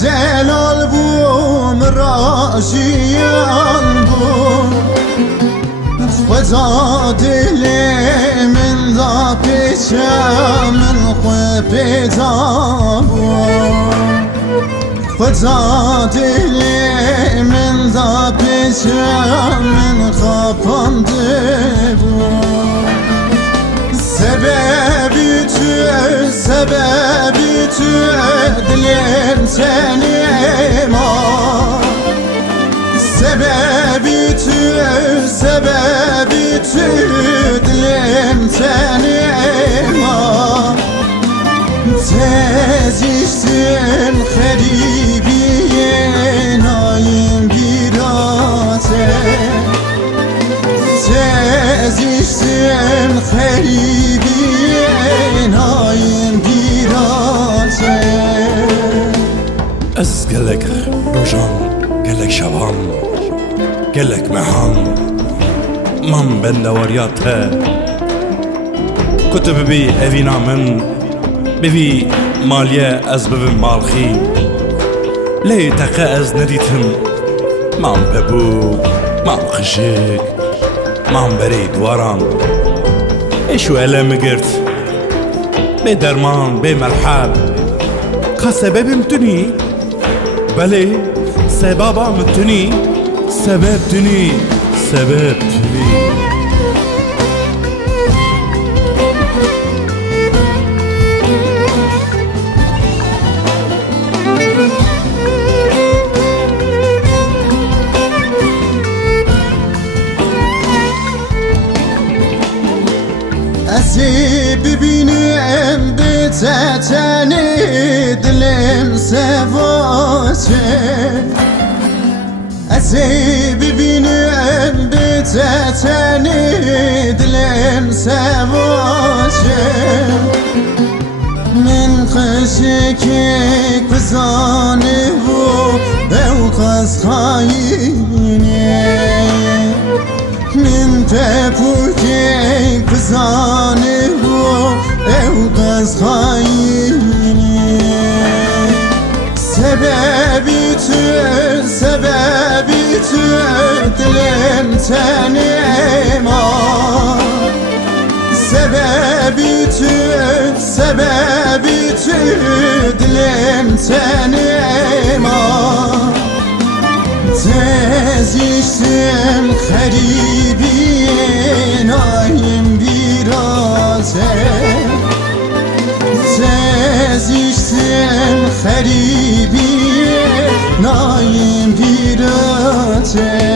زلال بوم راجیان بوم خدا دل من دا پیچه من خو پیدا بوم خدا دل من دا پیچه من خاپنده بوم سببی تو دلم تنیما سببی تو دلم تنیما تزیشتن خریبی نایم بیراته تزیشتن خریبی نایم بیراته از گلک روشان گلک شبان گلک مهان من بندواریاته کتب بی اوینا من ببی مالیه از ببی مالخی لی تقه از ندیتم من ببو من خشک من بری دواران ایشو علم گرد به درمان به مرحب که سببم تونی بله سببم تونی سبب تونی سبب تونی اسی ببینم به تتنی دلم سواشه اسی ببینم به تتنی دلم سواشه من خشکک بزانه و اوقاز خاینه من پپوکک بزانه و اوقاز خاینه سببی تو دلم تنیما سببی تو دلم تنیما تزیشتم خریبی نایم بیراته تزیشتم خریبی نایم بیراته